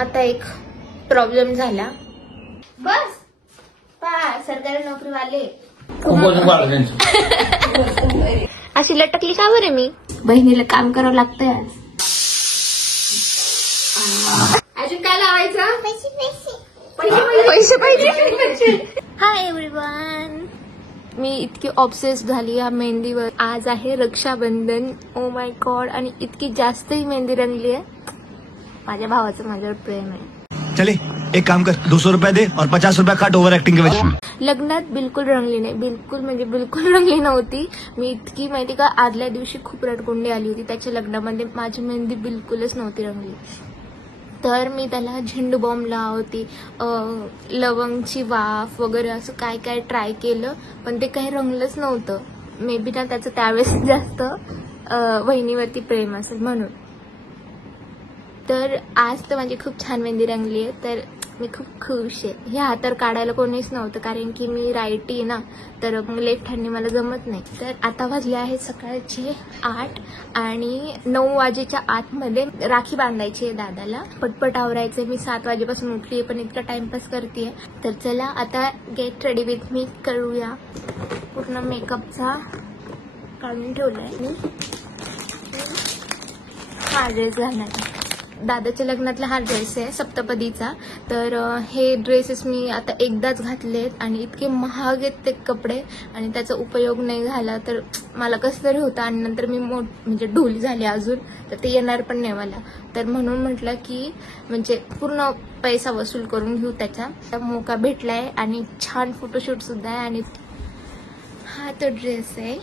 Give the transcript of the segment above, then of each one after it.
आता एक प्रॉब्लेम झाला. बस सरकारी नोकरी वाले अशी लटकली का बरे मी? बहिणीला काम करावं लागतंय आज. अजून काय लावायचं? पैसे पाहिजे. हाय एव्हरीवन, मी इतकी ऑब्सेस्ड झाली या मेहंदीवर. आज आहे रक्षाबंधन. Oh my God. आणि इतकी जास्तही मेहंदी रंगली आहे. माझ्या भावाचं माझ्यावर प्रेम आहे. चले एक काम कर, 200 रुपये दे और 50 रुपये काट ओव्हर ऍक्टिंग के वजह. लग्नात बिलकुल रंगली नाही, बिलकुल रंगली नव्हती मी. इतकी माहिती का, आदल्या दिवशी खूप रडकुंडी आली होती त्याच्या लग्नामध्ये. माझी मेहंदी बिलकुलच नव्हती रंगली. तर मी त्याला झेंडू बॉम्ब लावती, लवंगची वाफ वगैरे असं काय काय ट्राय केलं, पण ते काही रंगलंच नव्हतं. मे बी ना त्याचं त्यावेळेस जास्त वहिनीवरती प्रेम असेल म्हणून. तर आज तर माझी खूप छान मेहंदी रंगली आहे. तर मी खूप खुश आहे. हे हातावर काढायला कोणीच नव्हतं, कारण की मी राईटी ना, तर मग लेफ्ट हँडने मला जमत नाही. तर आता वाजले आहेत सकाळचे 8 आणि 9 वाजेच्या आतमध्ये राखी बांधायची आहे दादाला. पटपट आवरायचंय. मी 7 वाजेपासून उठली आहे, पण इतका टाइमपास करते. तर चला आता गेट रेडी विथ मी करूया. पूर्ण मेकअपचा काढून ठेवलाय मी. हा ड्रेस घालणार आहे. दादाच्या लग्नातला हा ड्रेस आहे सप्तपदीचा. तर हे ड्रेसेस मी आता एकदाच घातलेत आणि इतके महाग आहेत ते कपडे, आणि त्याचा उपयोग नाही झाला तर मला कसं तरी होतं. आणि नंतर मी म्हणजे ढोली झाली अजून, तर ते येणार पण नाही मला. तर म्हणून म्हटलं की म्हणजे पूर्ण पैसा वसूल करून घेऊ त्याचा. मोका भेटलाय आणि छान फोटोशूट सुद्धा आहे. आणि हा तो ड्रेस आहे,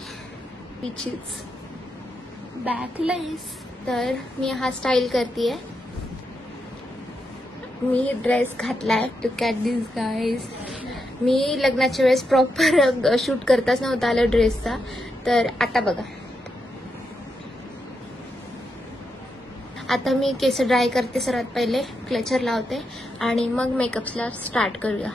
विच इज बॅकलेस. तर मी हा स्टाईल करतेय. मी ड्रेस घातलाय. To cat this guys. मी लग्नाच्या वेळेस प्रॉपर शूट करताच नव्हता आलं ड्रेसचा. तर आता बघा. आता मी केस ड्राय करते. सर्वात पहिले क्लेचर लावते आणि मग मेकअपला स्टार्ट करूया.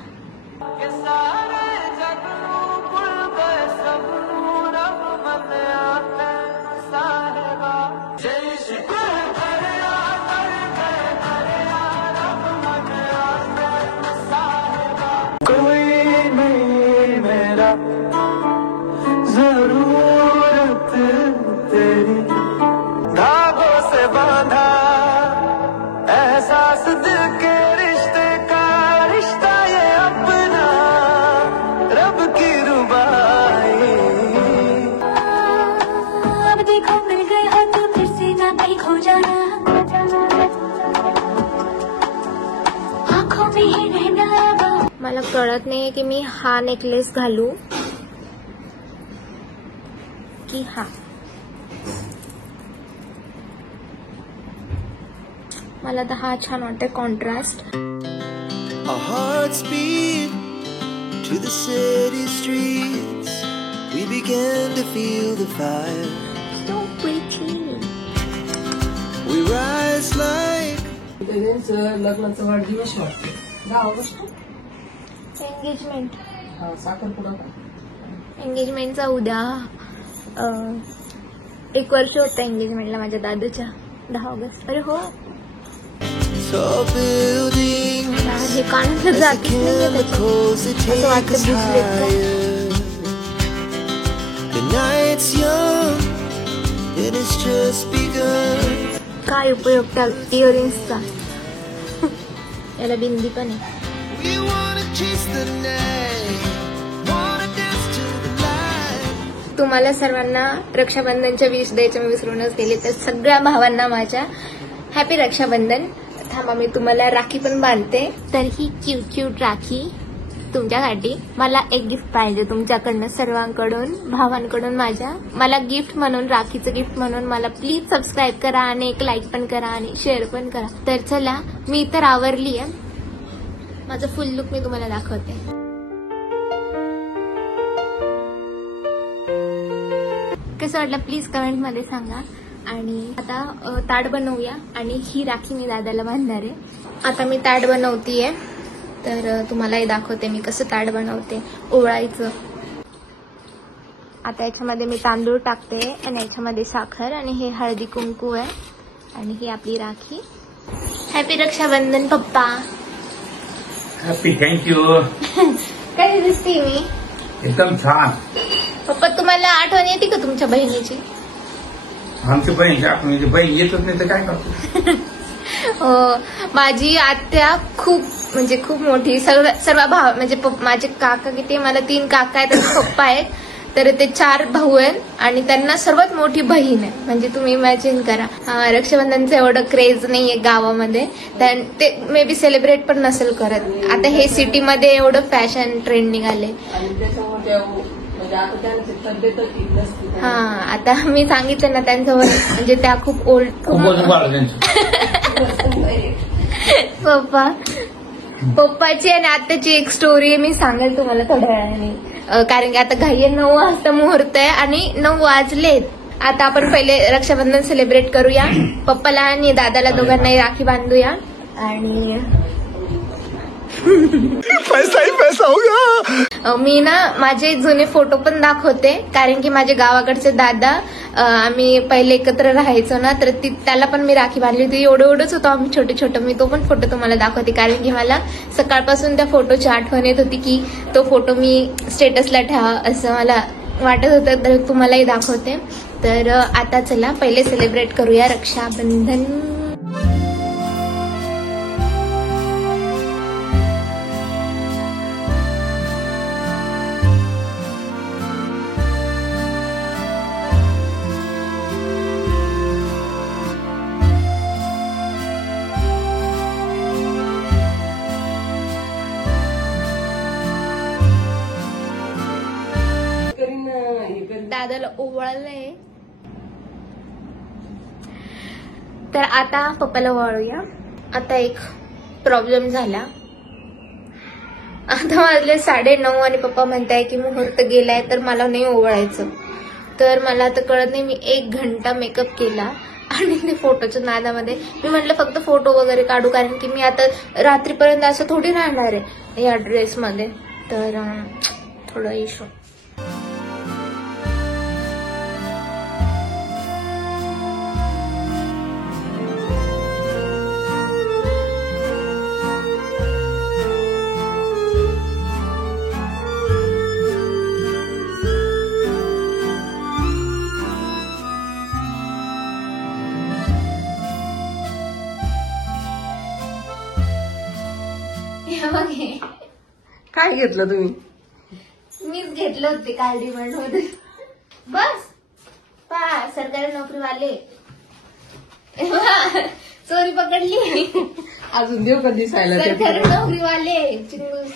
मला कळत नाहीये की मी हा नेकलेस घालू की हा. मला तर हा छान वाटतंय contrast. Our hearts beat to the city streets. We began to feel the fire. So pretty. We rise like लग्नाचा वाढदिवस वाटतो. 10 ऑगस्ट एंगेजमेंट. साखरपुडा. एंगेजमेंटचा उद्या 1 वर्ष होतं एंगेजमेंटला माझ्या दादाच्या. 10 ऑगस्ट. अरे हो. tall buildings. हे कानातलं जात Chemicals that take us higher. The night's young and it's just begun. काय उपयोग त्या इयरिंग्सचा. याला बिंदी पण आहे. We wanna chase the night, wanna dance to the light. तुम्हाला सर्वांना रक्षाबंधनच्या विश द्यायचे मी विसरूनच गेले. तर सगळ्या भावांना माझ्या हॅपी रक्षाबंधन. थांबा मी तुम्हाला राखी पण बांधते. तर ही क्यूट राखी तुमच्यासाठी. मला एक गिफ्ट पाहिजे तुमच्याकडनं, सर्वांकडून, भावांकडून माझ्या. मला गिफ्ट म्हणून, राखीचं गिफ्ट म्हणून मला प्लीज सबस्क्राईब करा आणि एक लाईक पण करा आणि शेअर पण करा. तर चला मी तर आवरली आहे. माझं फुल लुक मी तुम्हाला दाखवते. कसं वाटलं प्लीज कमेंट मध्ये सांगा. आणि आता ताट बनवूया आणि ही राखी मी दादाला बांधणार आहे. आता मी ताट बनवतीये. तर तुम्हालाही दाखवते मी कसं ताट बनवते. ओवाळायचं. आता याच्यामध्ये मी तांदूळ टाकते आणि याच्यामध्ये साखर आणि हे हळदी कुंकू आहे आणि ही आपली राखी. हॅपी रक्षाबंधन पप्पा. Happy thank you. कशी दिसते मी? एकदम छान. पप्पा तुम्हाला आठवण येते का तुमच्या बहिणीची? आमची बहीण येतच नाही तर काय करतो. माझी आत्या खूप म्हणजे खूप मोठी सर्व भाव म्हणजे माझे काका किती मला 3 काका आहेत आणि पप्पा आहेत, तर ते 4 भाऊ आहेत आणि त्यांना सर्वात मोठी बहीण आहे. म्हणजे तुम्ही इमॅजिन करा. रक्षाबंधनचं एवढं क्रेज नाहीये गावामध्ये, ते मे बी सेलिब्रेट पण नसेल करत. आता हे सिटीमध्ये एवढं फॅशन ट्रेंड निघाले. आणि त्याच्यामुळे म्हणजे आता त्यांची तब्येतच ठीक नसते. हा आता मी सांगितलं ना त्यांचं वय म्हणजे त्या खूप ओल्ड पप्पाची आणि आत्याची एक स्टोरी मी सांगेल तुम्हाला थोड्या वेळाने, कारण की आता घाई 9 वाजता मुहूर्त आहे आणि 9 वाजलेत. आता आपण पहिले रक्षाबंधन सेलिब्रेट करूया. पप्पाला आणि दादाला दोघांनाही राखी बांधूया आणि पैसा ही पैसा होगा. मी ना माझे जुने फोटो पण दाखवते, कारण की माझे गावाकडचे दादा आम्ही पहिले एकत्र राहायचो ना, तर त्याला पण मी राखी बांधली होती. एवढंच होतो आम्ही छोटे छोटे. मी तो पण फोटो तुम्हाला दाखवते, कारण की मला सकाळपासून त्या फोटोची आठवण येत होती की तो फोटो मी स्टेटसला ठेवा असं मला वाटत होतं, तर तुम्हालाही दाखवते. तर आता चला पहिले सेलिब्रेट करूया रक्षाबंधन. दादाला ओवाळलंय, तर आता पप्पाला ओवाळूया. आता एक प्रॉब्लेम झाला. आता वाजले 9:30 आणि पप्पा म्हणताय की मुहूर्त गेलाय तर मला नाही ओवाळायचं. तर मला आता कळत नाही, मी 1 घंटा मेकअप केला आणि ते फोटोच्या नादामध्ये मी म्हटलं फक्त फोटो वगैरे काढू, कारण की मी आता रात्रीपर्यंत असं थोडी राहणार आहे या ड्रेसमध्ये. तर थोडं इशू. काय घेतलं तुम्ही? मीच घेतलं होते काय डिमांड मध्ये. बस सरकारी नोकरी वाले चोरी पकडली. अजून देऊ का दिसायला? सरकारी नोकरी वाले चिंगूस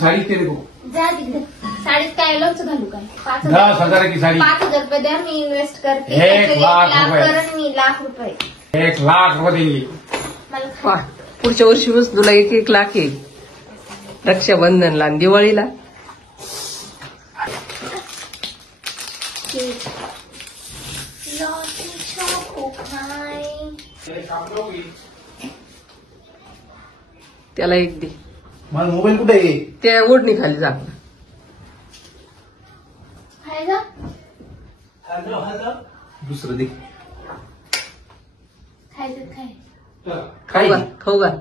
साडी तेरे को जा तिकडे. साडीत काय लवच घालू काय? 10,000 की साडी. 5,000 रुपये द्या, मी इन्व्हेस्ट करते. 1,00,000 रुपये. करेन मी ₹1,00,000. 1,00,000 रुपये देंगे. मला पुढच्या वर्षी तुला 1 लाख येईल रक्षाबंधनला आणि दिवाळीला. त्याला 1 दे. माझा मोबाईल कुठे आहे? त्या ओढणी खाली जा. दुसरं दे. खाऊ घाल.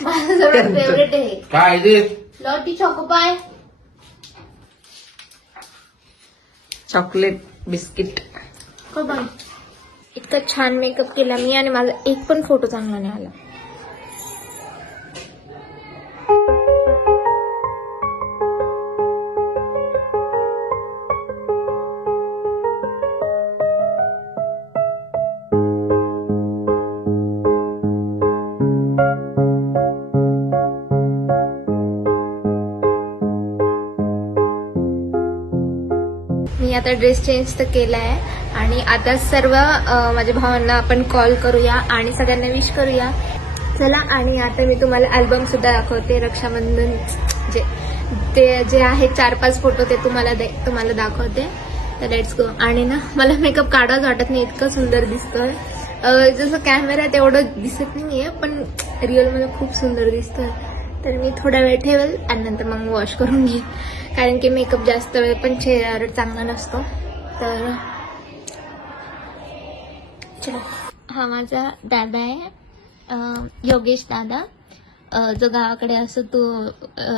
माझं सर्वात फेवरेट आहे काय दे? लॉटी चॉकोपाय. Chocolate biscuit. इतका छान मेकअप केला मी आणि माझा एक पण फोटो चांगला नाही आला. मी आता ड्रेस चेंज तर केला आहे आणि आता सर्व माझ्या भावांना आपण कॉल करूया आणि सगळ्यांना विश करूया. चला, आणि आता मी तुम्हाला अल्बम सुद्धा दाखवते. रक्षाबंधन जे आहे 4-5 फोटो ते तुम्हाला दाखवते. तर लेट्स गो. आणि ना मला मेकअप काढाच वाटत नाही, इतकं सुंदर दिसतोय. जसं कॅमेऱ्यात एवढं दिसत नाहीये, पण रिअल मध्ये खूप सुंदर दिसतोय. तर मी थोडा वेळ ठेवेल आणि नंतर मग वॉश करून घेईन, कारण की मेकअप जास्त वेळ पण चेहऱ्यावर चांगला नसतो. तर चलो. हा माझा दादा आहे, योगेश दादा. जो गावाकडे असं तो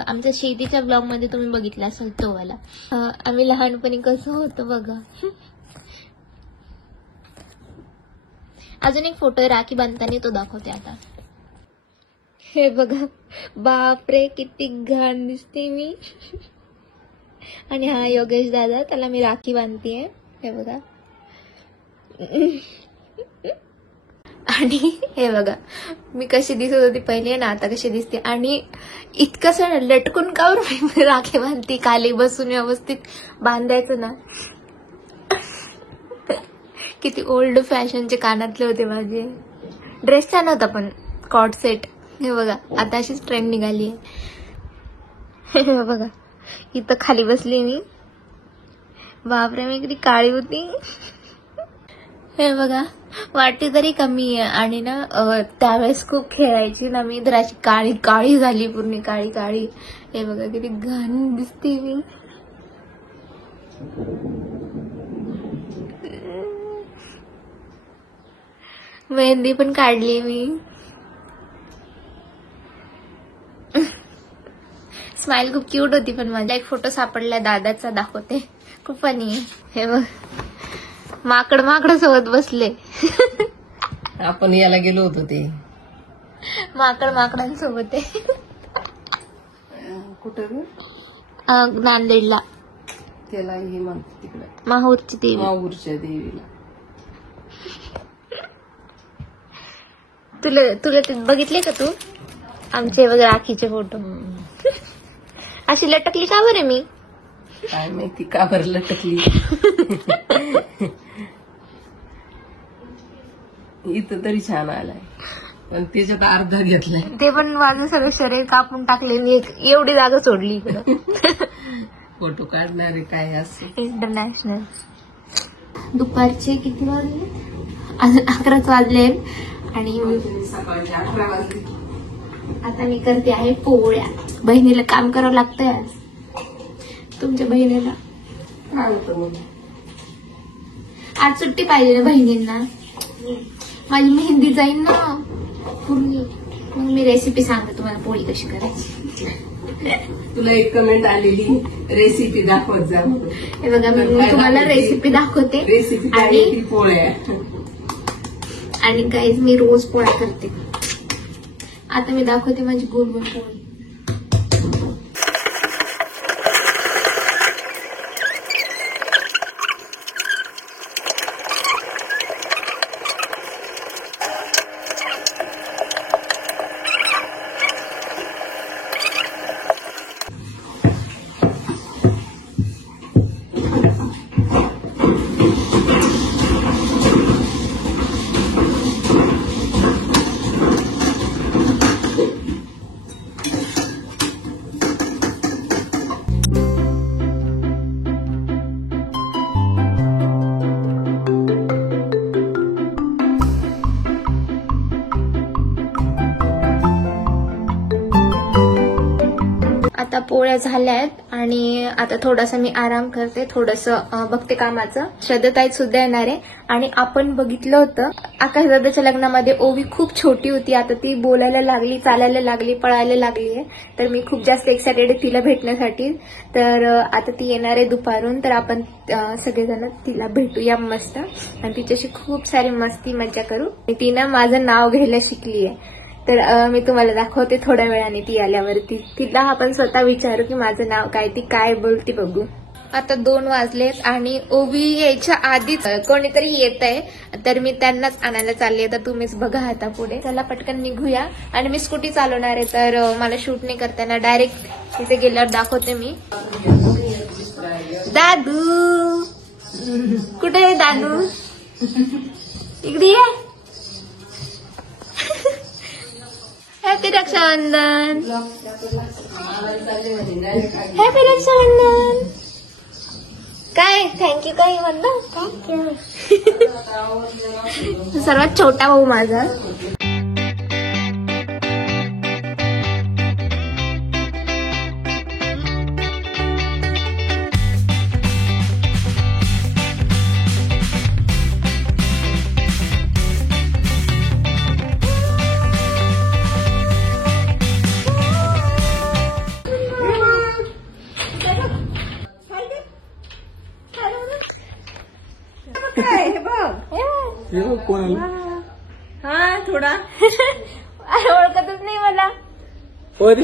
आमच्या शेतीच्या ब्लॉग मध्ये तुम्ही बघितला असेल तो वाला. आम्ही लहानपणी कसं होतं बघा. अजून एक फोटो राखी बांधताना तो दाखवते आता. हे बघा, बापरे किती घाण दिसते मी. आणि हा योगेश दादा, त्याला मी राखी बांधतीये. हे बघा. आणि हे बघा मी कशी दिसत होती पहिले ना, आता कशी दिसते. आणि इतकं सण लटकून का मी राखी बांधती, खाली बसून व्यवस्थित बांधायचं ना. किती ओल्ड फॅशनचे कानातले होते माझे. ड्रेस छान होता पण कॉट सेट. हे बघा आता अशीच ट्रेंड निघाली आहे. हे बघा इथं खाली बसली मी. बापरे मी किती काळी होती. हे बघा वाटते तरी कमी आहे. आणि ना त्यावेळेस खूप खेळायची ना मी, तर अशी काळी काळी झाली, पूर्ण काळी काळी. हे बघा किती घाण दिसते मी. मेहंदी पण काढली मी. स्माइल खूप क्यूट होती. पण माझा एक फोटो सापडला दादाचा, दाखवते. खूप फनी आहे. हे बघ माकड सोबत बसले. आपण याला गेलो होतो ते माकडांसोबत आहे. कुठं नांदेडला त्याला हे म्हणते तिकडे माहूरची देवी. माहूरच्या देवीला. तुला ते बघितले का तू आमचे वगैरे राखीचे फोटो. अशी लटकली का बरे मी, काय माहिती का बरं लटकली. इथं तरी छान आलाय, पण त्याच्यात अर्धा घेतलाय. ते पण माझं सगळं शरीर कापून टाकले. एवढी जागा सोडली इकडं. फोटो काढणारे काय असं. इंटरनॅशनल. दुपारचे किती वाजले, अजून 11च वाजले. आणि सकाळचे 11 वाजले. आता मी करते आहे पोळ्या. बहिणीला काम करावं लागतंय आज. तुमच्या बहिणीला काय होतं मग, आज सुट्टी पाहिजे ना बहिणींना. माझी मेहंदी जाईल ना पूर्ण. मग मी रेसिपी सांगते तुम्हाला पोळी कशी करायची. तुला एक कमेंट आलेली, रेसिपी दाखवत जा. हे बघा मी तुम्हाला रेसिपी दाखवते. रेसिपी आणि पोळ्या. आणि गाईज मी रोज पोळ्या करते. आता मी दाखवते माझी गोल गोल पोळी. आता पोळ्या झाल्यात आणि आता थोडासा मी आराम करते, थोडंसं बघते कामाचं. श्रद्धाताई सुद्धा येणार आहे. आणि आपण बघितलं होतं आकाशदादाच्या लग्नामध्ये ओवी खूप छोटी होती. आता ती बोलायला लागली, चालायला लागली, पळायला लागली आहे. तर मी खूप जास्त एक्सायटेड आहे तिला भेटण्यासाठी. तर आता ती येणार आहे दुपारून. तर आपण सगळेजण तिला भेटूया मस्त आणि तिच्याशी खूप सारी मस्ती मज्जा करू. ती ना माझं नाव घ्यायला शिकली आहे. तर मी तुम्हाला दाखवते थोड्या वेळाने ती आल्यावरती. तिला आपण स्वतः विचारू की माझं नाव काय, ती काय बोलती बघू. आता 2 वाजलेत आणि ओवी यायच्या आधीच कोणीतरी येत आहे. तर मी त्यांनाच आणायला चालले. तर तुम्हीच बघा आता पुढे. चला पटकन निघूया. आणि मी स्कूटी चालवणार आहे, तर मला शूट नाही करताना डायरेक्ट तिथे गेल्यावर दाखवते मी. दादू कुठे आहे दादू, इकडे ये. हॅपी रक्षाबंधन. हॅपी रक्षाबंधन. काय थँक्यू काय म्हणलं. सर्वात छोटा भाऊ माझा. हा थोडा अरे ओळखतच नाही मला. ओळख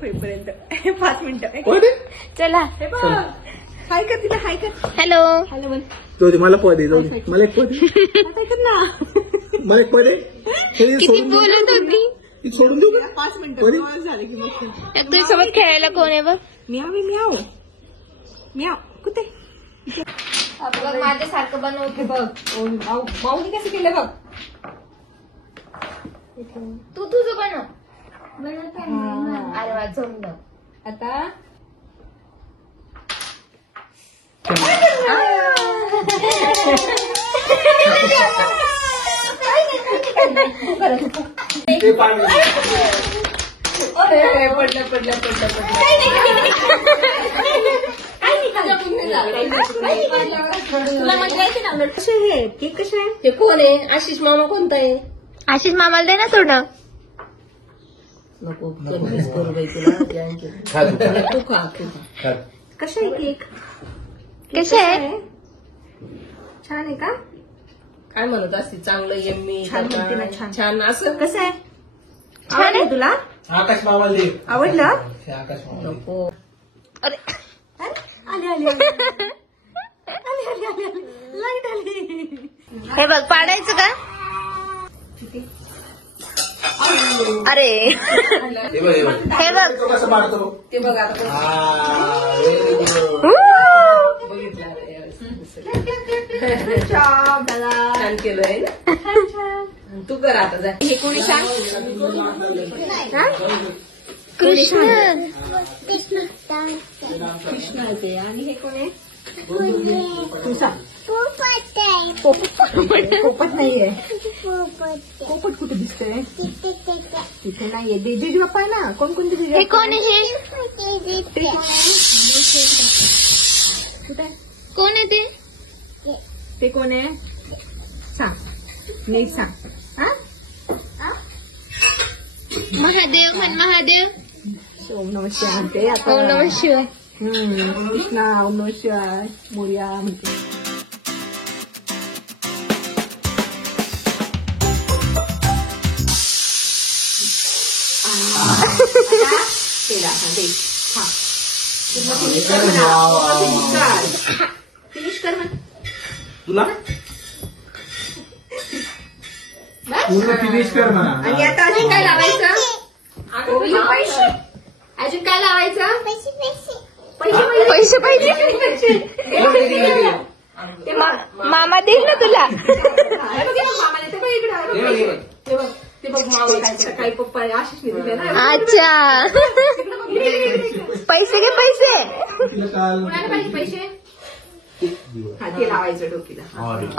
होईपर्यंत 5 मिनिटं. चला हाय कर तिला, हाय कर. हॅलो. मला पदे जाऊ दे. मला एक पदे मला एक पदे किती बोलत होती. सोडून देऊ का? 5 मिनिटं झाले की मग तुझ्यासोबत खेळायला कोण आहे बघ. म्याव म्याव कुठे बघ माझ्यासारखं बनवते बघ. माऊनी कसं केलं बघ. तू तुझं बनव. अरे वा जमलं. आता केक कशा आहे. ते कोण आहे. आशिष मामा कोणता आहे. आशिष मामाला दे ना थोडं. नको कन्फ्युज करू बाई तुला. तू खा. कशा आहे केक. कसे आहे. छान आहे का. काय म्हणत असते चांगलं यम्मी छान असं कसं आहे. छान आहे तुला. आकाश मामाला दे. आवडलं. आकाश मामा नको. अरे आले लाईट आली. हे बघ पाडायचं का. अरे हे बघ तो कसं पाडतो. ते बघ आता छान केलंय. तू कर आता जा. हे कोणी सांग. कृष्ण. कृष्णाचे. आणि हे कोण आहे. तू सांग. पोपट नाहीये. पोपट कुठे दिसतंय. तिथे नाहीये. जेजू बाप्पा आहे ना. कोण कोणते हे कोण आहे. कोण आहे ते. ते कोण आहे. सांग नीट सांग. महादेव म्हण. महादेव. ओम नमः शिवाय म्हणते आता. ओम नमः शिवाय. कृष्णा ओम नमः शिवाय मोर्या म्हणते. केला दे. हा फिनिश कर म्हण. तुला पूर्ण फिनिश कर म्हणा. आणि आता अजून काय लावायचं. अजून काय लावायचं. पैसे पाहिजे. ते मामा देईल ना तुला. मामाने ते बघ इकडे. ते बघ मामा काय काही पप्पा आशिष दिले ना. अच्छा पैसे घे पैसे. कुणाला पाहिजे पैसे. हा ते लावायचं डोकीला.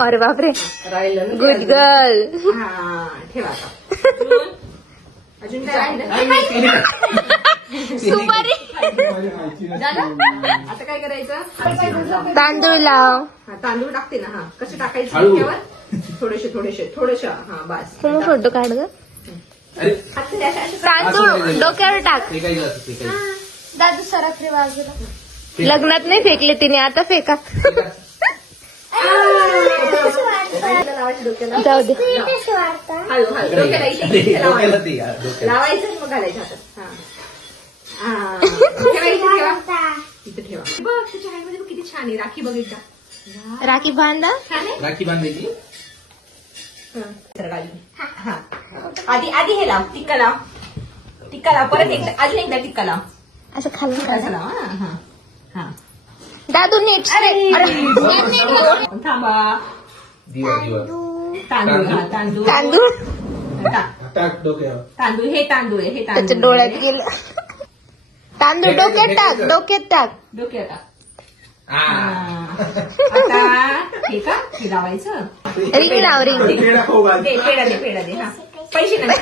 अरे बापरे. राहिलं गुड गर्ल. हा ठेवा आता. अजून काय राहिलं. सुपारी. आता काय करायचं. तांदूळ लाव. हा तांदूळ टाकते ना. हा कसं टाकायचं डोक्यावर. थोडेसे हा बस. तुम्ही फोटो काढ ग. हात तरी अशा तांदूळ डोक्यावर टाक. दादू सरकरे बाजूला. लग्नात नाही फेकले तिने आता फेका. लावायचं डोक्याला. जाऊ दे. हळू डोक्याला इथे लावायचं मग घालायचं हातात. हा ठेवा इथे ठेवा. बघ तुझ्या हाईमध्ये किती छान आहे. राखी बघ एकदा. राखी बांधा. छान आहे. राखी बांधायची. आधी हे लाव. टिक्का लाव परत एकदा. अजून एकदा टिक्का लाव. असं खालून असं लाव. हा दादू नीट. थांबा. तांदूळ तांदूळ. टाक डोक्यावर. तांदूळ हे त्याच्या तांदूळ डोळ्यात गेलं. तांदूळ डोक्यात टाक. डोक्यात टाक. आता हे का हे लावायचं. रिंग लाव. रिंग. पेढा दे. हा पैसे नाही.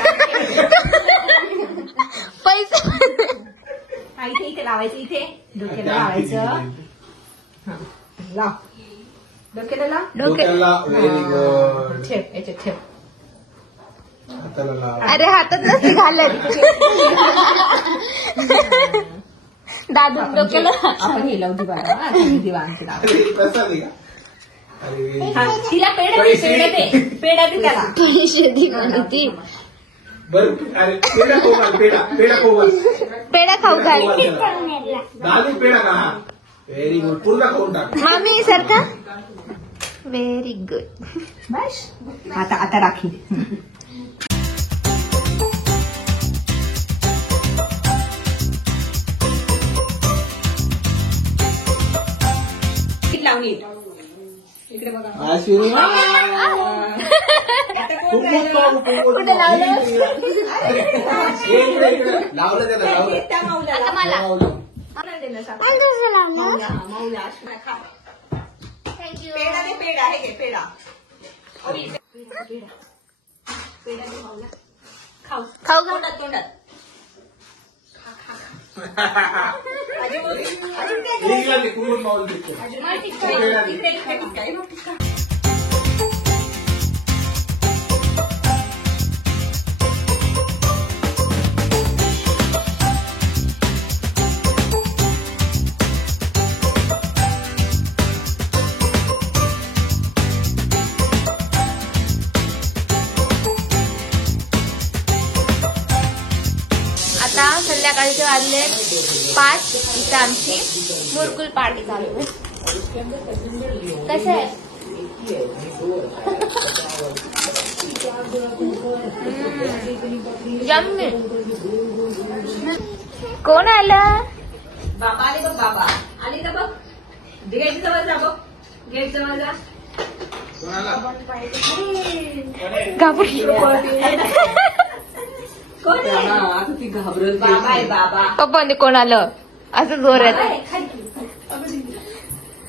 पैसे. हा इथे लावायचं. इथे डोक्याला लावायचं. हा लाव. डोक्याला लाव. डोक्याला. Very good. ठेव याच्यात ठेव. हाताला लाव. अरे हातात नसते घालत. दादू डोक्याला. आपण हे लावू दिवा. दिवा आणते लाव. प्रसाद आहे का. अरे हा, तिला पेढा दे, पेढा दे, पेढा दे त्याला. बरं अरे पेढा खाऊ घाल पेढा खाऊ घाल पेढा खाऊ घाल. दादू पेढा का हा व्हेरी गुड पूर्ण खाऊन टाक. मामी सारखा व्हेरी गुड. बस आता राखी. लावणी इकडे बघा. कुठे लावलं? लावलं त्याला लावलं. त्या माऊल्याला. आता मला. मला दे ना साखर. माऊल्या अश्विना खा. पेढा दे, पेढा हे घे पेढा. पेढा पेढा दे माऊला. खाऊ खाऊ घाल. तोंडात तोंडात. अजून काय करायचं? पूर्ण पाऊल देतो. अजून टिक्का इकडे टिक्का. आता संध्याकाळचे वाजले 5. इथं आमची मुरकुल पार्टी चालू आहे. कसं आहे? यम्मी. कोण आलं? बाबा आले बघ, बाबा आले का बघ. गेट जवळ जा बघ, गेट जवळ जा. घाबरली. कोण आहे? आता ती घाबरत बाबा आहे बाबा. पप्पा कोण आलं असं जोरात? बाबा आहे, खाली.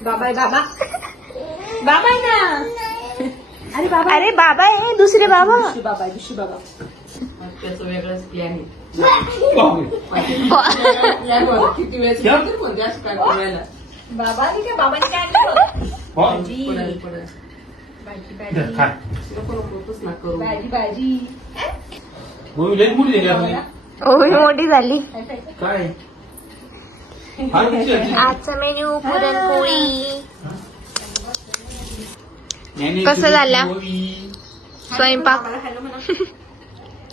बाबा आहे बाबा. बाबा आहे ना. अरे बाबा अरे बाबा आहे दुसरे बाबा. बाबा आहे दुसरी बाबा. त्याचं वेगळंच प्लॅन आहे. बापरे. किती वेळेस म्हणते असं काय करायला. बाबा आली का? बाबांनी काय आणलं? भाजी पडायला पडायला. भाजी भाजी खा. नको नको तसं ना करू. भाजी भाजी. मम्मी लई मोठी झाली आपली. ओवी मोठी झाली. काय फार मोठी झाली. आजचा मेन्यू पुरणपोळी. नाही, कसं झाला? पोळी. स्वयंपाक. बाबाला हॅलो म्हणा.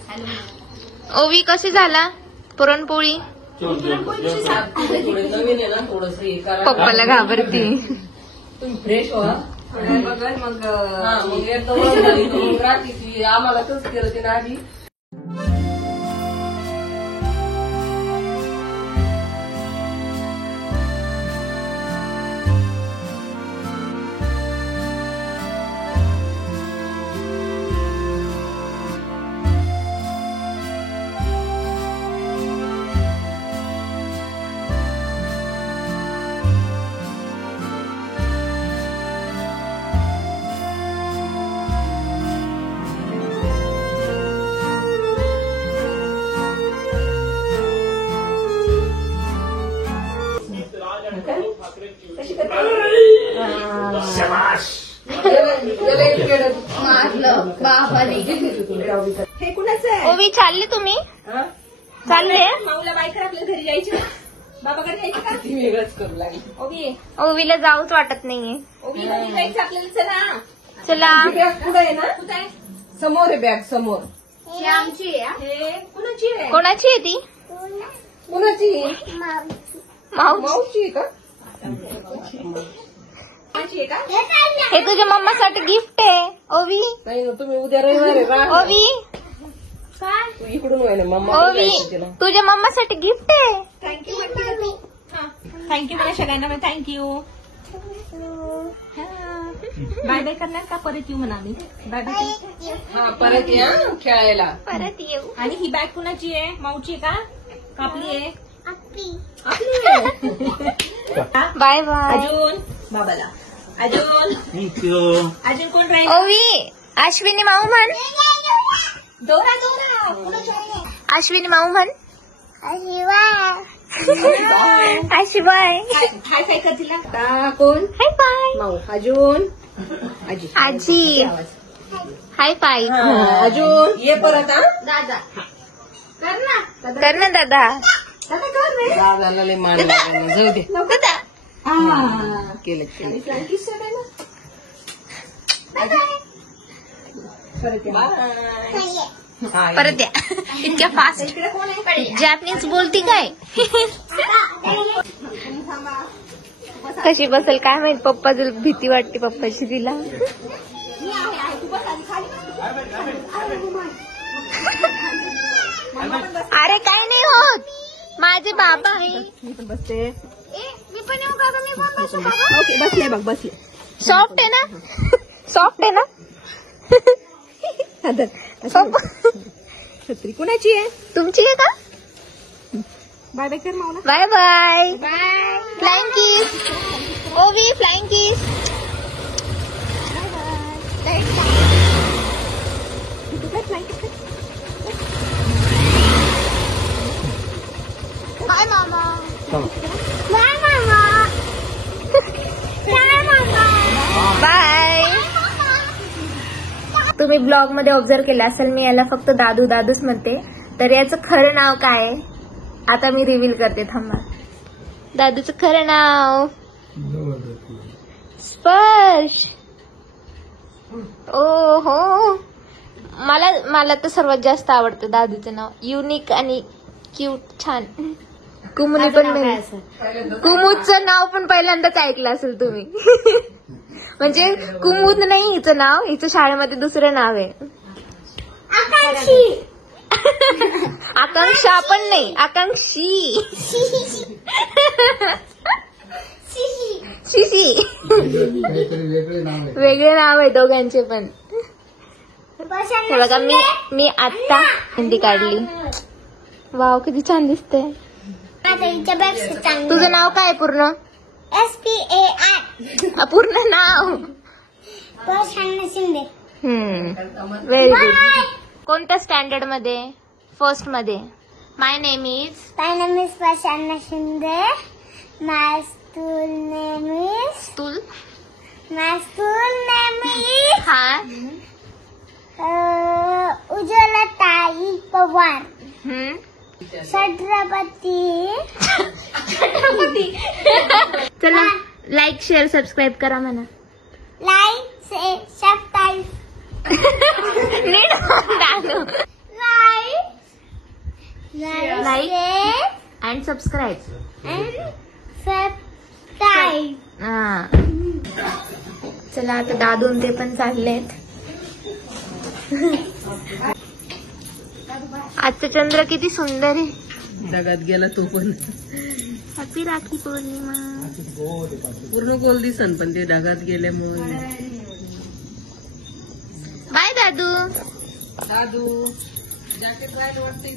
हॅलो म्हणा. ओवी कशी झाला पुरणपोळी? चल, चल, चल, चल. थोडं नवीन आहे ना थोडस हे करा. पप्पाला घाबरती. तुम्ही फ्रेश व्हा. मग एकदा ओळख झाली तर मग राखीची आम्हाला तसं केलं ते ना आधी. हे कुणाचं आहे? ओवी चालले तुम्ही? चालले? माऊला बायकर आपल्या घरी जायची ना. बाबाकडे जायचं का? ती वेगळंच करू लागली. ओवी ओवीला जाऊच वाटत नाहीये. ओवी घरी जायचं आपल्याला. चला. चला. बॅग पुढे आहे ना कुठं आहे? समोर आहे बॅग समोर. हे आमची आहे हा. हे कुणाची आहे? कोणाची आहे ती? कुणाची माऊ. माऊची आहे का. कुणाची आहे का? हे तुझ्या मम्मासाठी गिफ्ट आहे ओवी. नाही ना तुम्ही उद्या रविवार आहे राख. ओवी काय? तू इकडून व्हाय ना मम्मा ओवी तुझ्या मम्मासाठी गिफ्ट आहे. थँक्यू थँक्यू मला सगळ्यांना थँक्यू. बाय बाय करणार का? परत येऊ म्हणा आम्ही. Bye bye. हा परत या खेळायला. परत येऊ. आणि ही बॅग कुणाची आहे? माऊची आहे का? कापली आहे? Bye bye. अजून बाबाला. अजून Thank you. अजून कोण राहील? ओवी अश्विनी माऊ म्हण. दोरा दोरा. कुणाची आहे? अश्विनी माऊ म्हण. आशिबाय. हाय काय कर तिला. आता कोण? Hi bye. माऊ. अजून आजी. आजी. Hi bye. अजून ये परत हा. दादा. कर ना. कर ना दादा. दादा कर रे. दादाला लय मान लागला. जाऊ दे दादा. केलं केलं. फ्रँकी सर आहे ना. परत या. इतक्या फास्ट जॅपनीज बोलती काय? कशी बसेल काय माहित. पप्पाची भीती वाटते पप्पाची तिला. अरे काय नाही होत. माझे बाबा आहे. मी पण बसते. मी पण येऊ का? मी पण बसू का? ओके बसले बघ बसले. सॉफ्ट आहे ना? सॉफ्ट आहे ना? छत्री कुणाची आहे? तुमची आहे का? बाय बाय कर मावला. Bye bye. Flying kiss. Ovi flying kiss. Bye मामा. बाय मामा. बाय. तुम्ही ब्लॉग मध्ये ऑब्झर्व केलं असेल मी याला फक्त दादू दादूच म्हणते. तर याचं खरं नाव काय आहे आता मी रिव्हील करते. थांबा. दादूचं खरं नाव स्पर्श. ओ हो. मला तर सर्वात जास्त आवडतं दादूचं नाव. युनिक आणि क्यूट छान. कुमुनी पण कुमुदचं नाव पण पहिल्यांदाच ऐकलं असेल तुम्ही. म्हणजे कुमुद नाही हिचं नाव. हिचं शाळेमध्ये दुसरं नाव आहे. आकांक्षा पण नाही. आकांक्षी. शिशी. वेगळे नाव आहे दोघांचे पण. हे बघा मी आत्ता मेहंदी काढली. वाव किती छान दिसते. तुझं नाव काय पूर्ण? SPAI. पूर्ण नाव शिंदे. Very good. कोणत्या स्टँडर्ड मध्ये? फर्स्ट मध्ये. My name is Prashant Shinde. My school name is हा उज्ज्वला ताई पवार. छत्रपती. चला लाईक शेअर सबस्क्राईब करा म्हणा. Like subscribe. Like and subscribe. चला आता दादून ते पण चाललेत. आजचं चंद्र किती सुंदर आहे. ढगात गेला तो पण. हॅपी राखी पौर्णिमा. पूर्ण गोल दिसन पण ते ढगात गेल्यामुळे. बाय दादू. दादू जॅकेट जायला वाटतंय.